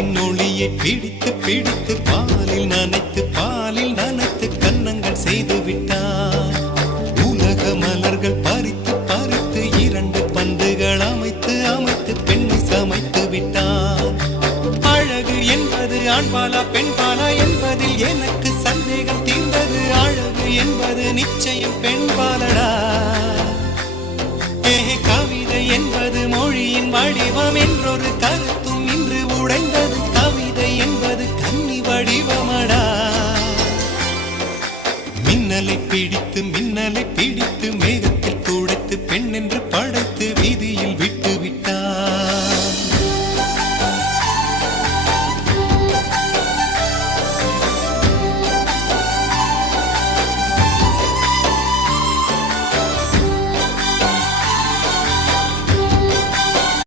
நிலவின் ஒளியை பிடித்து பிடித்து பாலில் நனைத்து கன்னங்கள் செய்து விட்டார். உலக மலர்கள் பறித்து பறித்து 2 பந்துகள் அமைத்து அமைத்து பெண்ணை சமைத்து விட்டார். அழகு என்பது ஆண்பாலா பெண்பாலா என்பதில் எனக்கு சந்தேகம் தீர்ந்தது. அழகு என்பது நிச்சயம் பெண்பாலடா. கவிதை என்பது மொழியின் வடிவம் என்றொரு கருத்தும் இன்று உடைந்தது. கவிதை என்பது கன்னி வடிவமடா. மின்னலை பிடித்து